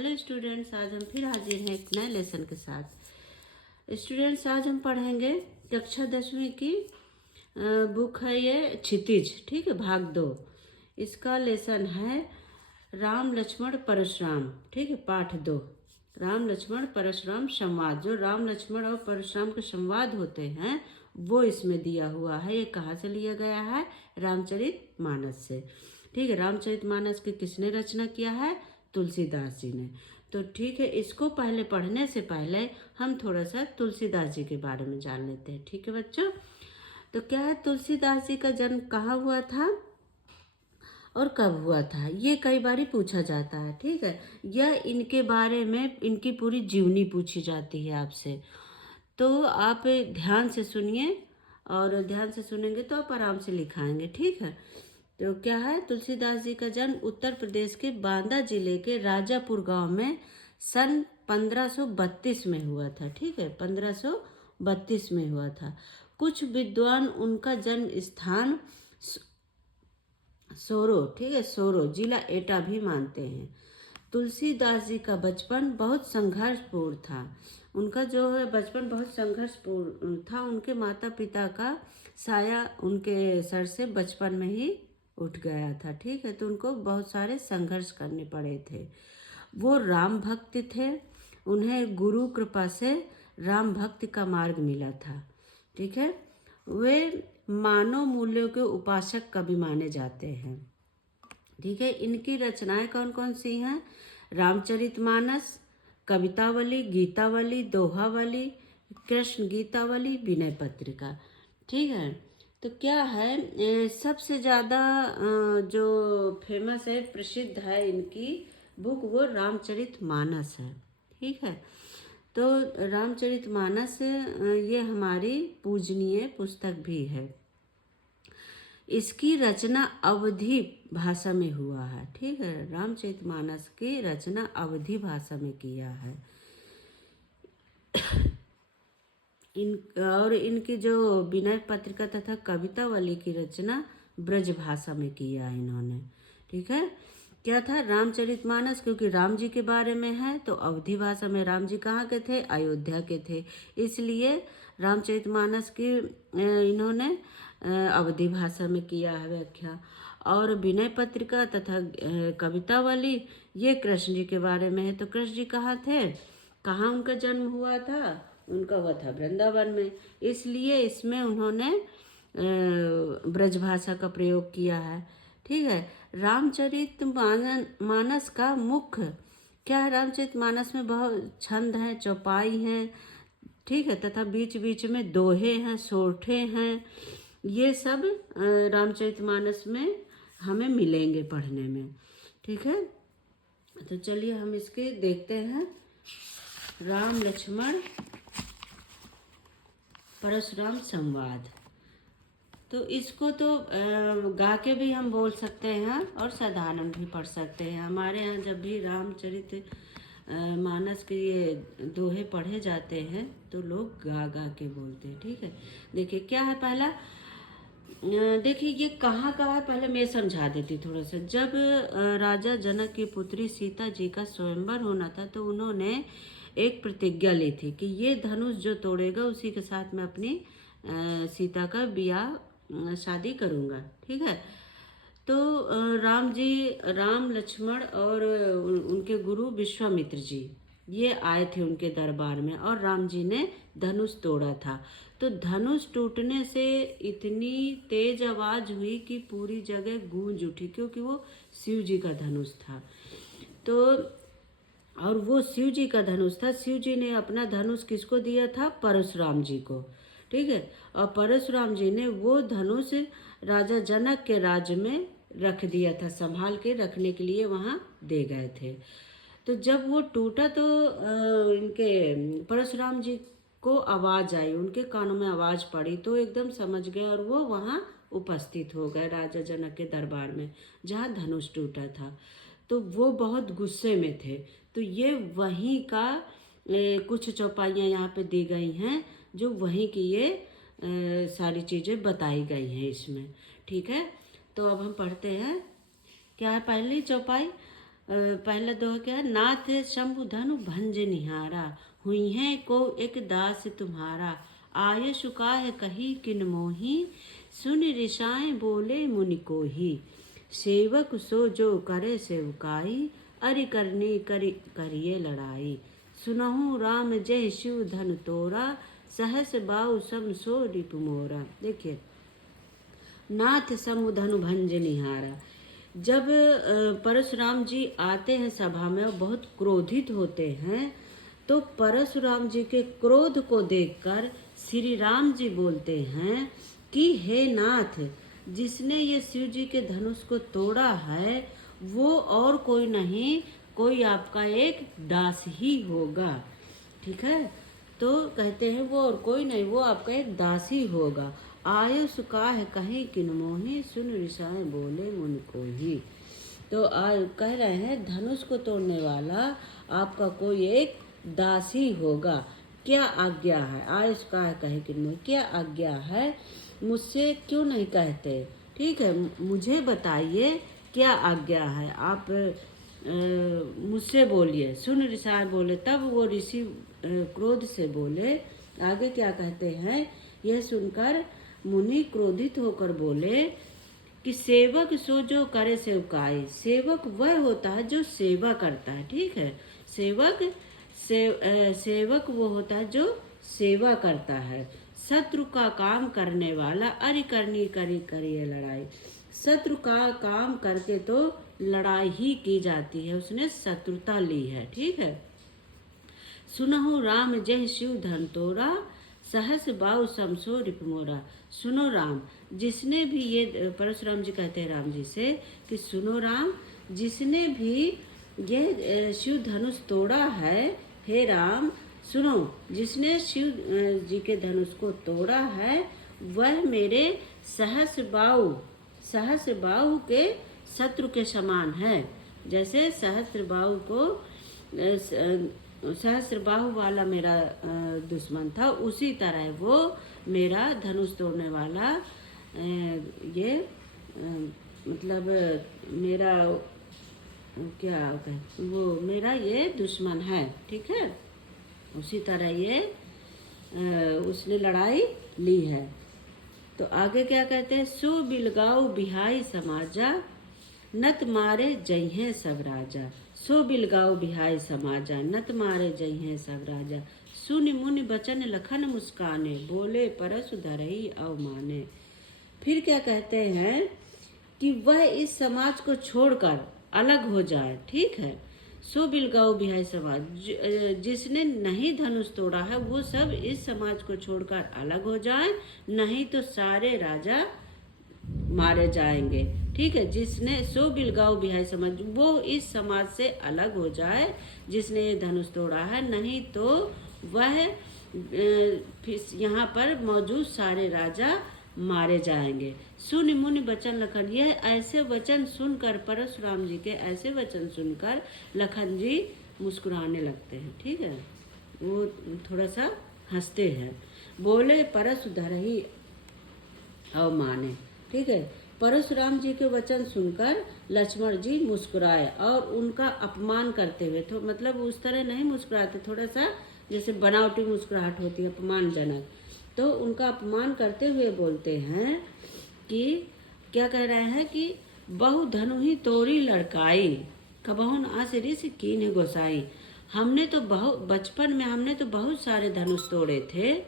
Hello students, आज हम फिर हाजिर हैं एक नए लेसन के साथ। स्टूडेंट्स, आज हम पढ़ेंगे कक्षा 10वीं की बुक है ये क्षितिज, ठीक है, भाग 2। इसका लेसन है राम लक्ष्मण परशुराम, ठीक है, पाठ 2। राम लक्ष्मण परशुराम संवाद। जो राम लक्ष्मण और परशुराम के संवाद होते हैं वो इसमें दिया हुआ है। ये कहाँ से लिया गया है? रामचरितमानस से, ठीक है। रामचरितमानस की किसने रचना किया है? तुलसीदास जी ने। तो ठीक है, इसको पहले पढ़ने से पहले हम थोड़ा सा तुलसीदास जी के बारे में जान लेते हैं, ठीक है बच्चों। तो क्या है, तुलसीदास जी का जन्म कहाँ हुआ था और कब हुआ था, ये कई बार पूछा जाता है, ठीक है। यह इनके बारे में इनकी पूरी जीवनी पूछी जाती है आपसे। तो आप ध्यान से सुनिए, और ध्यान से सुनेंगे तो आप आराम से लिखाएंगे, ठीक है। तो क्या है, तुलसीदास जी का जन्म उत्तर प्रदेश के बांदा जिले के राजापुर गांव में सन 1532 में हुआ था, ठीक है, 1532 में हुआ था। कुछ विद्वान उनका जन्म स्थान सोरो, ठीक है, सोरो जिला एटा भी मानते हैं। तुलसीदास जी का बचपन बहुत संघर्षपूर्ण था। उनका जो है बचपन बहुत संघर्षपूर्ण था। उनके माता पिता का साया उनके सर से बचपन में ही उठ गया था, ठीक है। तो उनको बहुत सारे संघर्ष करने पड़े थे। वो राम भक्त थे। उन्हें गुरु कृपा से राम भक्ति का मार्ग मिला था, ठीक है। वे मानव मूल्यों के उपासक कवि माने जाते हैं, ठीक है। इनकी रचनाएं कौन कौन सी हैं? रामचरितमानस, कवितावली, गीतावली, दोहावली, कृष्ण गीतावली, विनय पत्रिका, ठीक है। तो क्या है, सबसे ज़्यादा जो फेमस है, प्रसिद्ध है इनकी बुक, वो रामचरितमानस है, ठीक है। तो रामचरितमानस ये हमारी पूजनीय पुस्तक भी है। इसकी रचना अवधी भाषा में हुआ है, ठीक है। रामचरितमानस की रचना अवधी भाषा में किया है। इनकी जो विनय पत्रिका तथा कवितावली की रचना ब्रज भाषा में किया है इन्होंने, ठीक है। क्या था? रामचरितमानस क्योंकि राम जी के बारे में है, तो अवधी भाषा में। राम जी कहाँ के थे? अयोध्या के थे, इसलिए रामचरितमानस की इन्होंने अवधी भाषा में किया है व्याख्या। और विनय पत्रिका तथा कवितावली ये कृष्ण जी के बारे में है। तो कृष्ण जी कहाँ थे? कहाँ उनका जन्म हुआ था? उनका हुआ था वृंदावन में, इसलिए इसमें उन्होंने ब्रज भाषा का प्रयोग किया है, ठीक है। मानस का मुख्य क्या है? रामचरितमानस में बहुत छंद हैं, चौपाई हैं, ठीक है, तथा बीच बीच में दोहे हैं, सोरठे हैं। ये सब रामचरितमानस में हमें मिलेंगे पढ़ने में, ठीक है। तो चलिए हम इसके देखते हैं। राम लक्ष्मण परशुराम संवाद। तो इसको तो गा के भी हम बोल सकते हैं और साधारण भी पढ़ सकते हैं। हमारे यहाँ जब भी रामचरित मानस के ये दोहे पढ़े जाते हैं तो लोग गा गा के बोलते हैं, ठीक है। देखिए क्या है पहला, देखिए ये कहाँ का है, पहले मैं समझा देती थोड़ा सा। जब राजा जनक की पुत्री सीता जी का स्वयंवर होना था तो उन्होंने एक प्रतिज्ञा ली थी कि ये धनुष जो तोड़ेगा उसी के साथ मैं अपनी सीता का ब्याह शादी करूँगा, ठीक है। तो राम लक्ष्मण और उनके गुरु विश्वामित्र जी ये आए थे उनके दरबार में, और राम जी ने धनुष तोड़ा था। तो धनुष टूटने से इतनी तेज आवाज हुई कि पूरी जगह गूंज उठी, क्योंकि वो शिव जी का धनुष था। तो और वो शिव जी का धनुष था। शिव जी ने अपना धनुष किसको दिया था? परशुराम जी को, ठीक है। और परशुराम जी ने वो धनुष राजा जनक के राज्य में रख दिया था, संभाल के रखने के लिए वहाँ दे गए थे। तो जब वो टूटा तो इनके परशुराम जी को आवाज़ आई, उनके कानों में आवाज़ पड़ी, तो एकदम समझ गए और वो वहाँ उपस्थित हो गए राजा जनक के दरबार में जहाँ धनुष टूटा था। तो वो बहुत गुस्से में थे। तो ये वहीं का कुछ चौपाइयाँ यहाँ पे दी गई हैं, जो वहीं की ये सारी चीज़ें बताई गई हैं इसमें, ठीक है। तो अब हम पढ़ते हैं। क्या है पहली चौपाई? पहला दोहा क्या है, नाथ शंभु धनु भंज निहारा, हुई है को एक दास तुम्हारा, आय सुका है कही किन मोही, सुन रिसाएं बोले मुनि को ही, सेवक सो जो करे सेवकाई, अरि करनी करिए लड़ाई, सुनहु राम जय शिव धन तोरा, सहस बाऊ सम सो रिपु मोरा। देखिए, नाथ समुधनु भंज निहारा। जब परशुराम जी आते हैं सभा में और बहुत क्रोधित होते हैं, तो परशुराम जी के क्रोध को देखकर श्री राम जी बोलते हैं कि हे नाथ, जिसने ये शिव जी के धनुष को तोड़ा है वो और कोई नहीं, कोई आपका एक दास ही होगा। ठीक है, तो कहते हैं वो और कोई नहीं, वो आपका एक दास ही होगा। आयु सुकाह कहीं किन मोही, सुन रिसाए बोले मुन को ही। तो कह रहे हैं धनुष को तोड़ने वाला आपका कोई एक दास ही होगा। क्या आज्ञा है? आयु सुकाह कहे किन मोही, क्या आज्ञा है? मुझसे क्यों नहीं कहते? ठीक है, मुझे बताइए क्या आज्ञा है, आप मुझसे बोलिए। सुन ऋषि बोले, तब वो ऋषि क्रोध से बोले। आगे क्या कहते हैं, यह सुनकर मुनि क्रोधित होकर बोले कि सेवक सो जो करे सेवकाई। सेवक वह होता है जो सेवा करता है। ठीक है, सेवक वो होता है जो सेवा करता है। शत्रु का काम करने वाला, अरि करनी करिए लड़ाई। शत्रु का काम करके तो लड़ाई ही की जाती है, उसने शत्रुता ली है। ठीक है, सुनहु राम जय शिव धन तोरा, सहस बाऊ समसो रिपु मोरा। सुनो राम, जिसने भी ये परशुराम जी कहते हैं राम जी से कि सुनो राम, जिसने भी ये शिव धनुष तोड़ा है, हे राम सुनो, जिसने शिव जी के धनुष को तोड़ा है वह मेरे सहस्र बाहु के शत्रु के समान है। जैसे सहस्र बाहु वाला मेरा दुश्मन था, उसी तरह वो मेरा धनुष तोड़ने वाला ये मतलब मेरा क्या कहते, वो मेरा ये दुश्मन है। ठीक है, उसी तरह ये उसने लड़ाई ली है। तो आगे क्या कहते हैं, सो बिलगाऊ बिहाई समाजा, नत मारे जय हैं सब राजा। सो बिलगाऊ बिहाई समाजा, नत मारे जय हैं सब राजा। सुनि मुनि बचन लखन मुस्काने, बोले परसु धरई अवमाने। फिर क्या कहते हैं कि वह इस समाज को छोड़कर अलग हो जाए। ठीक है, सो बिलगाऊ बिहाई समाज, जिसने नहीं धनुष तोड़ा है वो सब इस समाज को छोड़कर अलग हो जाए, नहीं तो सारे राजा मारे जाएंगे। ठीक है, जिसने सो बिलगाऊ बिहाई समाज, वो इस समाज से अलग हो जाए जिसने ये धनुष तोड़ा है, नहीं तो वह यहाँ पर मौजूद सारे राजा मारे जाएंगे। सुनि मुनि बचन लखन, यह ऐसे वचन सुनकर, परशुराम जी के ऐसे वचन सुनकर लखन जी मुस्कुराने लगते हैं। ठीक है, वो थोड़ा सा हंसते हैं। बोले परशु धरई अवमाने। ठीक है, परशुराम जी के वचन सुनकर लक्ष्मण जी मुस्कुराए और उनका अपमान करते हुए, तो मतलब उस तरह नहीं मुस्कुराते, थोड़ा सा जैसे बनावटी मुस्कुराहट होती है अपमानजनक, तो उनका अपमान करते हुए बोलते हैं कि क्या कह रहे हैं कि बहु धनु ही तोड़ी लड़काई, कबहुन आस ऋषि कीन्ह गोसाई। हमने तो बचपन में हमने तो बहुत सारे धनुष तोड़े थे,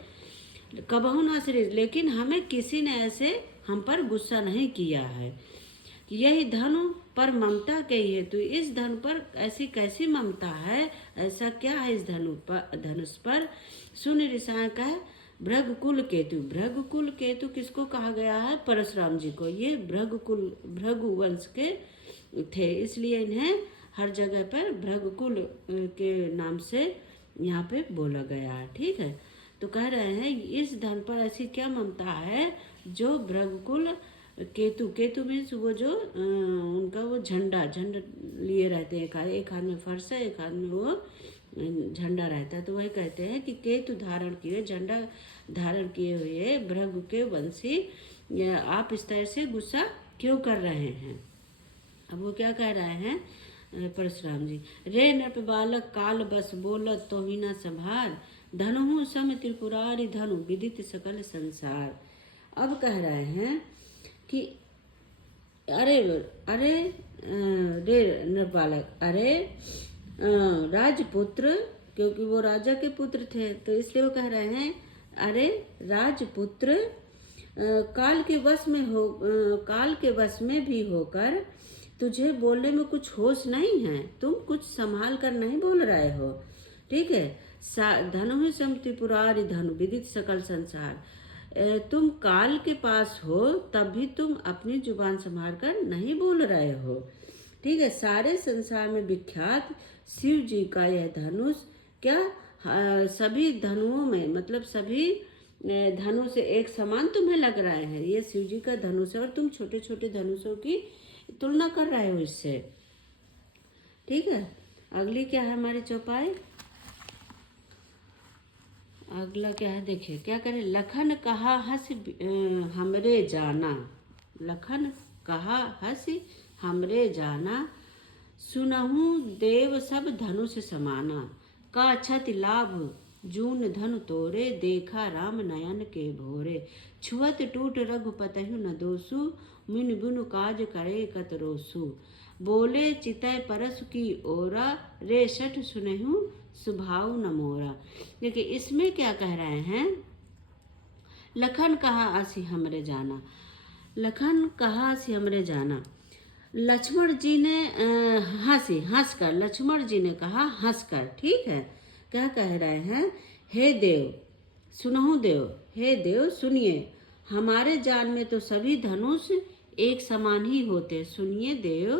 कबहुन आस ऋषि, लेकिन हमें किसी ने ऐसे हम पर गुस्सा नहीं किया है। यही धनु पर ममता के हेतु, इस धनु पर ऐसी कैसी ममता है, ऐसा क्या है इस धनुष पर। सुन ऋषि कह भृगकुल केतु। भृगकुल केतु किसको कहा गया है? परशुराम जी को। ये भृगु वंश के थे, इसलिए इन्हें हर जगह पर भृगकुल के नाम से यहाँ पे बोला गया है। ठीक है, तो कह रहे हैं इस धन पर ऐसी क्या ममता है जो भृगकुल केतु मीन्स वो जो उनका वो झंडा लिए रहते हैं, एक हाथ में फर्श है, एक हाथ में वो झंडा रहता है। तो वही कहते हैं कि केतु धारण किए, झंडा धारण किए हुए भृगु के वंशी, आप इस तरह से गुस्सा क्यों कर रहे हैं। अब वो क्या कह रहे हैं, परशुराम जी, रे नृप बालक काल बस बोलत तो ही न संभार, धनु सम त्रिपुरारी धनु विदित सकल संसार। अब कह रहे हैं कि अरे अरे रे नृप बालक, अरे राजपुत्र, क्योंकि वो राजा के पुत्र थे तो इसलिए वो कह रहे हैं अरे राजपुत्र, काल के वश में भी होकर तुझे बोलने में कुछ होश नहीं है, तुम कुछ संभाल कर नहीं बोल रहे हो। ठीक है, धनु सम त्रिपुरारी धनु विदित सकल संसार, तुम काल के पास हो तब भी तुम अपनी जुबान संभाल कर नहीं बोल रहे हो। ठीक है, सारे संसार में विख्यात शिव जी का यह धनुष क्या सभी धनुओं में, मतलब सभी धनुष से एक समान तुम्हें लग रहा है, ये शिव जी का धनुष है और तुम छोटे छोटे धनुषों की तुलना कर रहे हो इससे। ठीक है, अगली क्या है हमारी चौपाई, अगला क्या है देखिए क्या करें। लखन कहा हंस हमरे जाना, लखन कहा हंस हमरे जाना, सुनहु देव सब धनुष समाना, का क्षति लाभ जून धनु तोरे, देखा राम नयन के भोरे, छुअत टूट रघुपतहु न दोसु, मिन बुन काज करे कतरोसु, बोले चितय परसु की ओरा, रे सठ सुनहु सुभाव न मोरा। देखिए इसमें क्या कह रहे हैं, लखन कहा असी हमरे जाना, लखन कहा असी हमरे जाना, लक्ष्मण जी ने हंसकर, लक्ष्मण जी ने कहा हंसकर। ठीक है, क्या कह रहे हैं, हे देव सुनहु देव, हे देव सुनिए, हमारे जान में तो सभी धनुष एक समान ही होते। सुनिए देव,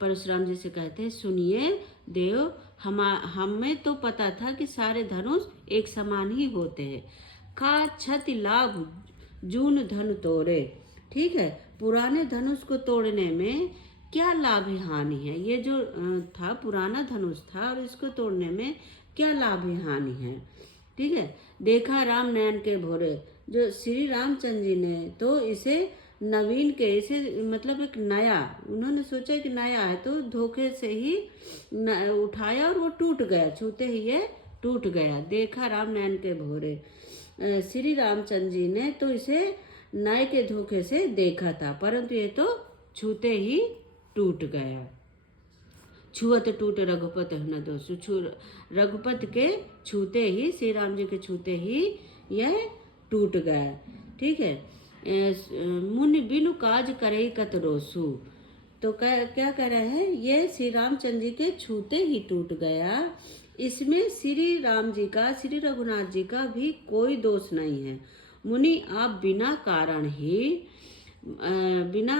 परशुराम जी से कहते हैं सुनिए देव, हमें तो पता था कि सारे धनुष एक समान ही होते हैं। का क्षति लाभ जून धनु तोड़े, ठीक है, पुराने धनुष को तोड़ने में क्या लाभ हानि है, ये जो था पुराना धनुष था और इसको तोड़ने में क्या लाभ हानि है। ठीक है, देखा राम नयन के भोरे, जो श्री रामचंद्र जी ने तो इसे नवीन के, इसे मतलब एक नया, उन्होंने सोचा कि नया है तो धोखे से ही उठाया और वो टूट गया, छूते ही ये टूट गया। देखा राम नयन के भोरे, श्री रामचंद्र जी ने तो इसे नए के धोखे से देखा था, परंतु ये तो छूते ही टूट गया। छुअत टूट रघुपत न दोसु, रघुपत के छूते ही, श्री राम जी के छूते ही यह टूट गया। ठीक है, मुनि बिनु काज करे कतरोसु, तो क्या कह रहे हैं, ये श्री रामचंद्र जी के छूते ही टूट गया। इसमें श्री राम जी का, श्री रघुनाथ जी का भी कोई दोष नहीं है। मुनि आप बिना कारण ही बिना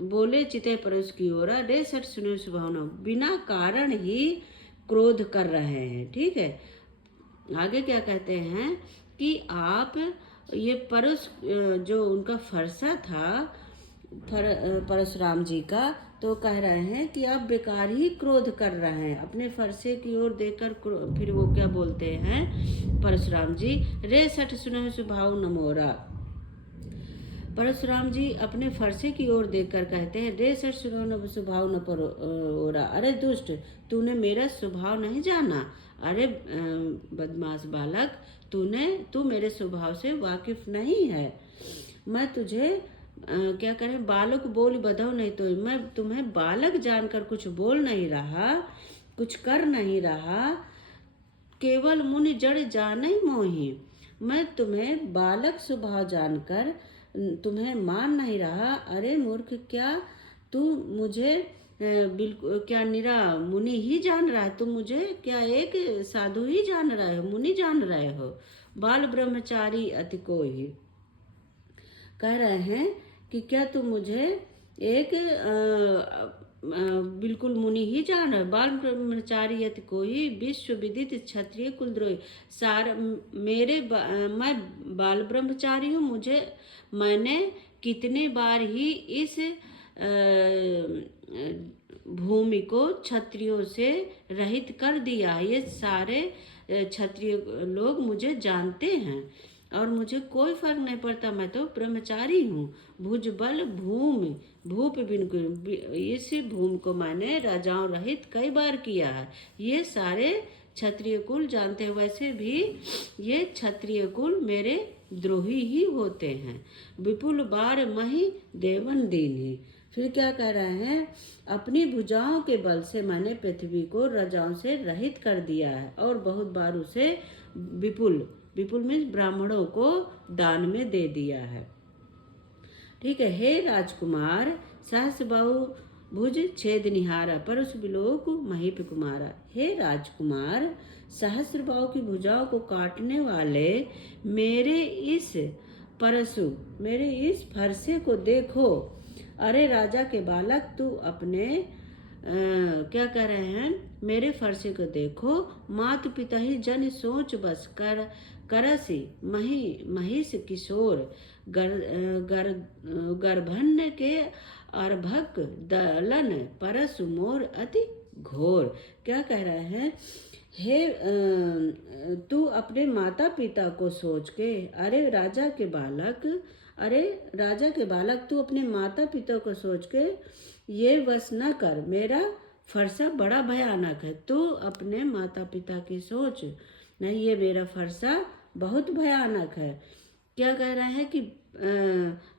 बोले चिते परस की ओरा, रे सठ सुने सुभावना, बिना कारण ही क्रोध कर रहे हैं। ठीक है, आगे क्या कहते हैं कि आप ये परस, जो उनका फरसा था परशुराम जी का, तो कह रहे हैं कि आप बेकार ही क्रोध कर रहे हैं। अपने फरसे की ओर देखकर फिर वो क्या बोलते हैं परशुराम जी, रे सठ सुने सुभाव न मोरा, परशुराम जी अपने फरसे की ओर देखकर कहते हैं, रे सठ सुनो न स्वभाव न ओरा, अरे दुष्ट तूने मेरा स्वभाव नहीं जाना, अरे बदमाश बालक तू मेरे स्वभाव से वाकिफ नहीं है। मैं तुझे क्या करें, बालक बोल बधाओ नहीं, तो मैं तुम्हें बालक जानकर कुछ बोल नहीं रहा, कुछ कर नहीं रहा, केवल मुनि जड़ जान ही मोही, मैं तुम्हें बालक स्वभाव जानकर तुम्हें मान नहीं रहा। अरे मूर्ख, क्या तू मुझे बिल्कुल क्या निरा मुनि ही जान रहा है, तुम मुझे क्या एक साधु ही जान रहे हो, मुनि जान रहे हो, बाल ब्रह्मचारी अति को ही। कह रहे हैं कि क्या तुम मुझे एक बिल्कुल मुनि ही जान रहे, बाल ब्रह्मचारी अति को ही, विश्व विदित क्षत्रिय कुलद्रोही, मैं बाल ब्रह्मचारी हूँ, मैंने कितने बार ही इस भूमि को क्षत्रियों से रहित कर दिया, ये सारे क्षत्रिय लोग मुझे जानते हैं। और मुझे कोई फर्क नहीं पड़ता, मैं तो ब्रह्मचारी हूँ। भुजबल भूमि भूप बिन इस भूमि को मैंने राजाओं रहित कई बार किया है। ये सारे क्षत्रिय कुल जानते हैं, वैसे भी ये क्षत्रिय कुल मेरे द्रोही ही होते हैं। विपुल बार मही देवन दीनी। फिर क्या कह रहे हैं, अपनी भुजाओं के बल से मैंने पृथ्वी को राजाओं से रहित कर दिया है और बहुत बार उसे विपुल विपुल मीन्स ब्राह्मणों को दान में दे दिया है। ठीक है। हे राजकुमार सहस बहु भुज छेद निहारा परशु बिलोक महीप कुमारा। हे राजकुमार, सहस्र बाहु की भुजाओं को काटने वाले मेरे इस मेरे इस फरसे को देखो। अरे राजा के बालक, तू अपने क्या कह रहे हैं, मेरे फरसे को देखो। मातु पिता ही जन सोच बस कर करसी महिष किशोर गर्भन्न के अर्भक दलन परसु मोर अति घोर। क्या कह रहे हैं, हे तू अपने माता पिता को सोच के, अरे राजा के बालक तू अपने माता पिता को सोच के ये वश न कर, मेरा फरसा बड़ा भयानक है। तू अपने माता पिता की सोच, नहीं ये मेरा फरसा बहुत भयानक है। क्या कह रहे हैं कि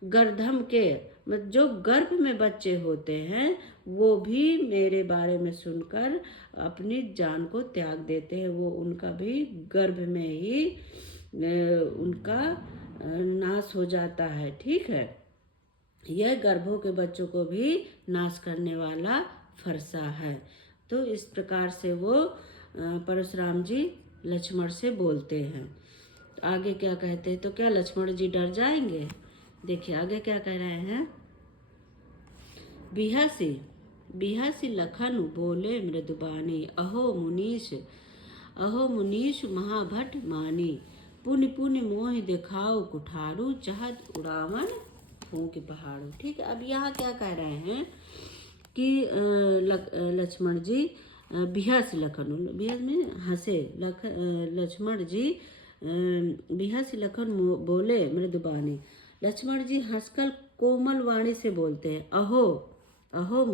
गर्धम के जो गर्भ में बच्चे होते हैं वो भी मेरे बारे में सुनकर अपनी जान को त्याग देते हैं। वो उनका भी गर्भ में ही उनका नाश हो जाता है। ठीक है। यह गर्भों के बच्चों को भी नाश करने वाला फरसा है। तो इस प्रकार से वो परशुराम जी लक्ष्मण से बोलते हैं। तो आगे क्या कहते हैं, तो क्या लक्ष्मण जी डर जाएंगे? देखिए आगे क्या कह रहे हैं, बिहसी लखन बोले मृदुबानी। अहो मुनीश महाभट मानी। पुण्य पुण्य मोह दिखाओ कुठारू चाहत उड़ावन फूंक पहाड़ू। ठीक है। अब यहाँ क्या कह रहे हैं कि लक्ष्मण जी बिहस में हंसे। लक्ष्मण जी बिहस लखन बोले मृदुबानी। लक्ष्मण जी हंसकर कोमल वाणी से बोलते हैं, अहो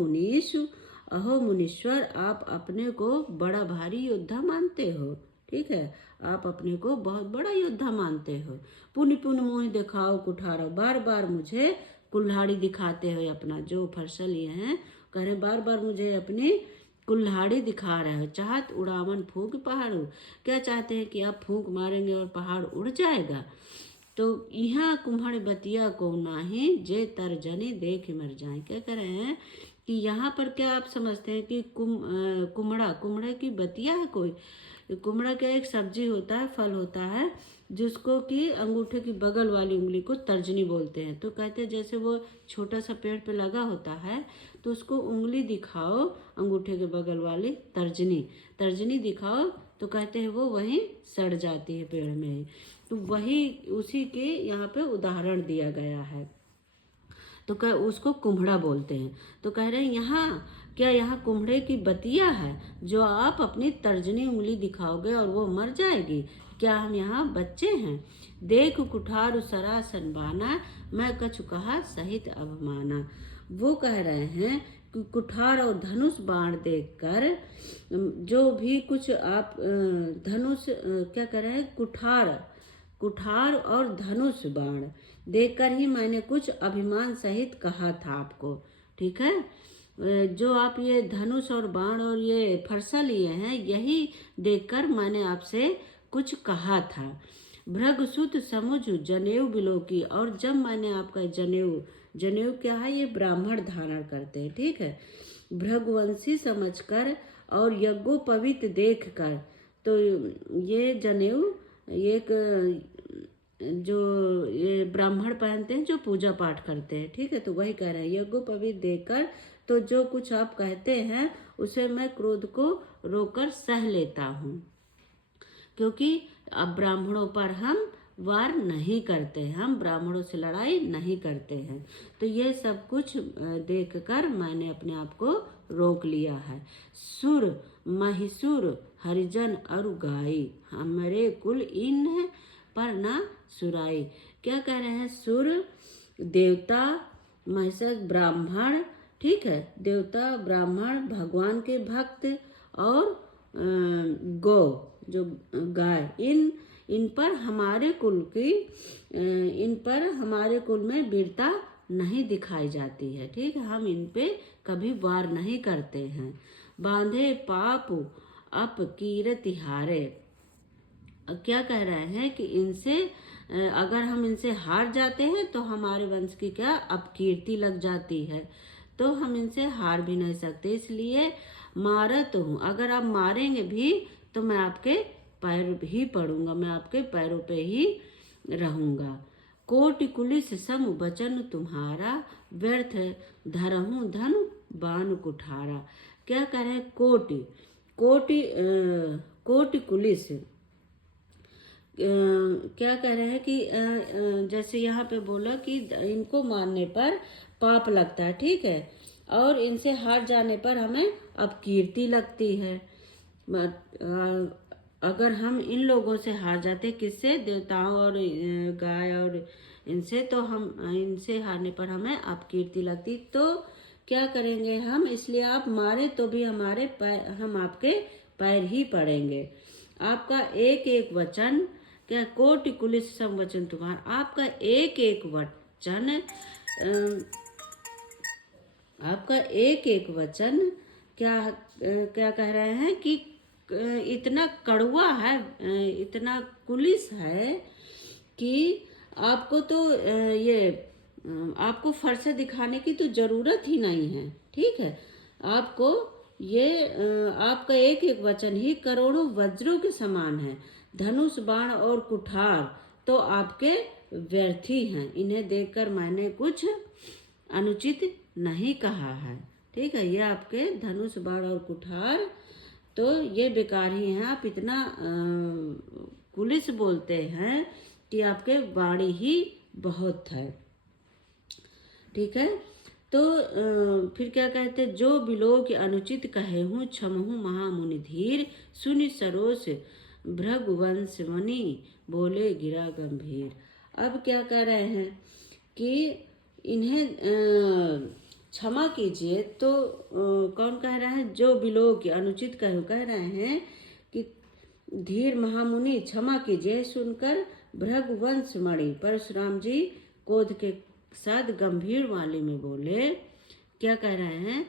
मुनीश्वर, आप अपने को बड़ा भारी योद्धा मानते हो। ठीक है। आप अपने को बहुत बड़ा योद्धा मानते हो। पुण्य पुण्य मोह दिखाओ कुठारा, बार बार मुझे कुल्हाड़ी दिखाते हो। अपना जो फरसा लिए हैं कह रहे बार बार मुझे अपनी कुल्हाड़ी दिखा रहे हो। चाहत उड़ावन फूंक पहाड़ू, क्या चाहते हैं कि आप फूंक मारेंगे और पहाड़ उड़ जाएगा। तो यहाँ कुम्हड़ बतिया को नाही जे तरजनी देख मर जाए। क्या कह रहे हैं कि यहाँ पर क्या आप समझते हैं कि कुम्हड़ा की बतिया है कोई? कुम्हड़ा क्या एक सब्जी होता है, फल होता है, जिसको कि अंगूठे की बगल वाली उंगली को तर्जनी बोलते हैं। तो कहते हैं जैसे वो छोटा सा पेड़ पे लगा होता है तो उसको उंगली दिखाओ, अंगूठे के बगल वाली तर्जनी दिखाओ तो कहते हैं वो वहीं सड़ जाती है पेड़ में ही। तो वही उसी के यहाँ पे उदाहरण दिया गया है। तो उसको कुम्हड़ा बोलते हैं। तो कह रहे हैं यहाँ कुम्हड़े की बतिया है जो आप अपनी तर्जनी उंगली दिखाओगे और वो मर जाएगी। क्या हम यहाँ बच्चे हैं? देख कुठार सरासन बाना, मैं कछु कहा सहित अवमाना। वो कह रहे हैं कि कुठार और धनुष बाण देखकर जो भी कुछ आप धनुष क्या कह रहे हैं, कुठार और धनुष बाण देखकर ही मैंने कुछ अभिमान सहित कहा था आपको। ठीक है। जो आप ये धनुष और बाण और ये फरसा लिए हैं यही देखकर मैंने आपसे कुछ कहा था। भृगसुत समुझ जनेऊ बिलोकी, और जब मैंने आपका जनेऊ क्या है, ये ब्राह्मण धारण करते हैं। ठीक है। भृगवंशी समझकर और यज्ञोपवीत देखकर, तो ये जनेऊ एक जो ये ब्राह्मण पहनते हैं जो पूजा पाठ करते हैं। ठीक है। तो वही कह रहे हैं यज्ञोपवीत देखकर, तो जो कुछ आप कहते हैं उसे मैं क्रोध को रोकर सह लेता हूँ, क्योंकि अब ब्राह्मणों पर हम वार नहीं करते, हम ब्राह्मणों से लड़ाई नहीं करते हैं। तो ये सब कुछ देखकर मैंने अपने आप को रोक लिया है। महिषुर हरिजन और गाई, हमारे कुल इन पर ना सुराई। क्या कह रहे हैं? सुर, देवता, महिषास, ब्राह्मण, ठीक है, देवता, ब्राह्मण, भगवान के भक्त और गौ, जो गाय, इन पर हमारे कुल की इन पर हमारे कुल में वीरता नहीं दिखाई जाती है। ठीक है, हम इन पे कभी वार नहीं करते हैं। बांधे पाप अप कीरति हारे। क्या कह रहे हैं कि इनसे अगर हम इनसे हार जाते हैं तो हमारे वंश की क्या अपकीर्ति लग जाती है, तो हम इनसे हार भी नहीं सकते। इसलिए मारत हूँ, अगर आप मारेंगे भी तो मैं आपके पैर ही पड़ूंगा, मैं आपके पैरों पे ही रहूंगा। कोटि कुलिस सम बचन तुम्हारा, व्यर्थ धरहूँ धन बान कुठारा। क्या कह रहे हैं? कोटि कोटि कोटि कुलिस, क्या कह रहे हैं कि जैसे यहाँ पे बोला कि इनको मारने पर पाप लगता है, ठीक है, और इनसे हार जाने पर हमें अपकीर्ति लगती है। अगर हम इन लोगों से हार जाते, किससे? देवताओं और गाय और इनसे, तो हम इनसे हारने पर हमें अपकीर्ति लगती, तो क्या करेंगे हम? इसलिए आप मारे तो भी हमारे पैर, हम आपके पैर ही पड़ेंगे। आपका एक एक वचन, क्या कोटि कुलिस सम वचन तुम्हारा, आपका एक एक वचन आपका एक एक वचन क्या कह रहे हैं कि इतना कड़वा है, इतना कुलिस है कि आपको तो आपको फर्श दिखाने की तो जरूरत ही नहीं है। ठीक है, आपको आपका एक एक वचन ही करोड़ों वज्रों के समान है। धनुष, बाण और कुठार तो आपके व्यर्थी हैं, इन्हें देखकर मैंने कुछ अनुचित नहीं कहा है। ठीक है, ये आपके धनुष, बाण और कुठार तो ये बेकार ही हैं। आप इतना कुलिस बोलते हैं कि आपके वाणी ही बहुत है। ठीक है, तो फिर क्या कहते? जो बिलो के अनुचित कहे हूँ, क्षमहूँ महामुनि धीर, सुनि सरोस भृगुवंश मुनि, बोले गिरा गंभीर। अब क्या कह रहे हैं कि इन्हें क्षमा कीजिए, तो कौन कह रहा है? जो बिलो के अनुचित कह रहे हैं कि धीर महामुनि क्षमा कीजिए, सुनकर भृगुवंश मणि परशुराम जी क्रोध के साथ गंभीर वाणी में बोले। क्या कह रहे हैं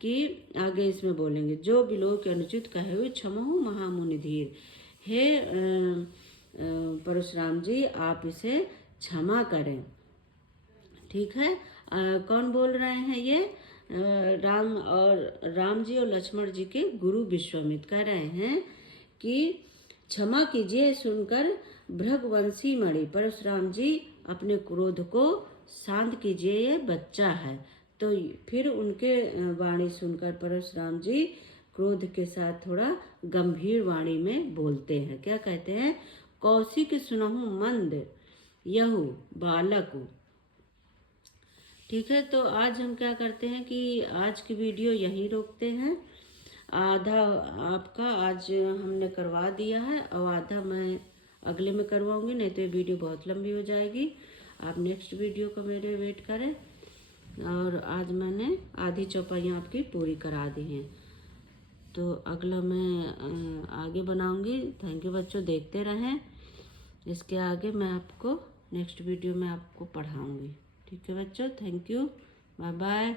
कि आगे इसमें बोलेंगे, जो बिलो के अनुचित कहे हुए क्षमहु महामुनि धीर, हे परशुराम जी आप इसे क्षमा करें। ठीक है, कौन बोल रहे हैं? ये राम जी और लक्ष्मण जी के गुरु विश्वामित्र कह रहे हैं कि क्षमा कीजिए, सुनकर भृगवंशी मणि परशुराम जी अपने क्रोध को शांत कीजिए, ये बच्चा है। तो फिर उनके वाणी सुनकर परशुराम जी क्रोध के साथ थोड़ा गंभीर वाणी में बोलते हैं। क्या कहते हैं? कौशिक सुनहु मंद यहु बालक। ठीक है, तो आज हम क्या करते हैं कि आज की वीडियो यहीं रोकते हैं। आधा आपका आज हमने करवा दिया है और आधा मैं अगले में करवाऊंगी, नहीं तो ये वीडियो बहुत लंबी हो जाएगी। आप नेक्स्ट वीडियो का मेरे वेट करें। और आज मैंने आधी चौपाइयाँ आपकी पूरी करा दी हैं, तो अगला मैं आगे बनाऊंगी। थैंक यू बच्चों, देखते रहें। इसके आगे मैं आपको नेक्स्ट वीडियो में आपको पढ़ाऊंगी। ठीक है बच्चों, थैंक यू, बाय बाय।